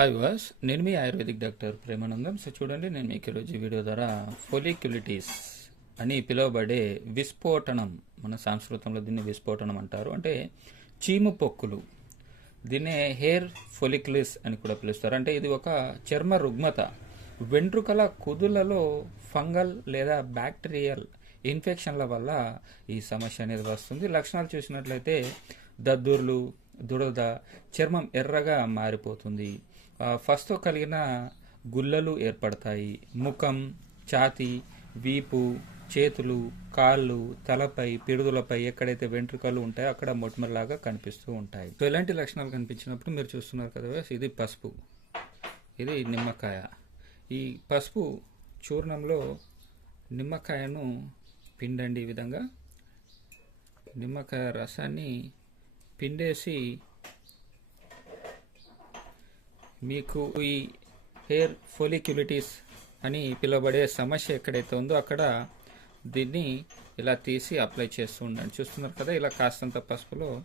Hi వాస్ నేను మీ ఆయుర్వేదిక్ డాక్టర్ ప్రేమానందం. సో చూడండి నేను మీకు ఈరోజు వీడియో ద్వారా ఫోలిక్యులిటీస్ అని పిలువబడే విస్ఫోటనం మన సంస్కృతంలో దీన్ని విస్ఫోటనం అంటారు. అంటే చీము పొక్కులు. దీన్నే హెయిర్ ఫొలిక్యులిస్ అని కూడా పిలుస్తారు. అంటే ఇది ఒక చర్మ రుగ్మత. వెంట్రుకల కుదులలో ఫంగల్ లేదా బ్యాక్టీరియల్ ఇన్ఫెక్షన్ల వల్ల ఈ సమస్య అనేది వస్తుంది. లక్షణాలు చూసినట్లయితే దద్దుర్లు దురద చర్మం ఎర్రగా మారిపోతుంది. ఫస్ట్తో ఫస్ట్ కలిగిన గుల్లలు ఏర్పడతాయి. ముఖం ఛాతి వీపు చేతులు కాళ్ళు తలపై పిడుదలపై ఎక్కడైతే వెంట్రుకలు ఉంటాయో అక్కడ మొటిమలాగా కనిపిస్తూ ఉంటాయి. సో ఇలాంటి లక్షణాలు కనిపించినప్పుడు మీరు చూస్తున్నారు కదా ఇది పసుపు. ఇది నిమ్మకాయ. ఈ పసుపు చూర్ణంలో నిమ్మకాయను పిండండి ఈ విధంగా. నిమ్మకాయ రసాన్ని పిండేసి మీకు ఈ హెయిర్ ఫోలిక్యులిటీస్ అని పిలువబడే సమస్య ఎక్కడైతే ఉందో అక్కడ దీన్ని ఇలా తీసి అప్లై చేస్తూ ఉండండి. చూస్తున్నారు కదా ఇలా కాస్తంత పసుపులో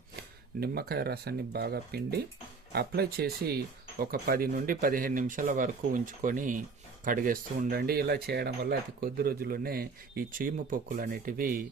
నిమ్మకాయ రసాన్ని బాగా పిండి అప్లై చేసి ఒక పది నుండి పదిహేను నిమిషాల వరకు ఉంచుకొని కడిగేస్తూ ఉండండి. ఇలా చేయడం వల్ల అతి కొద్ది రోజుల్లోనే ఈ చీము పొక్కులు అనేటివి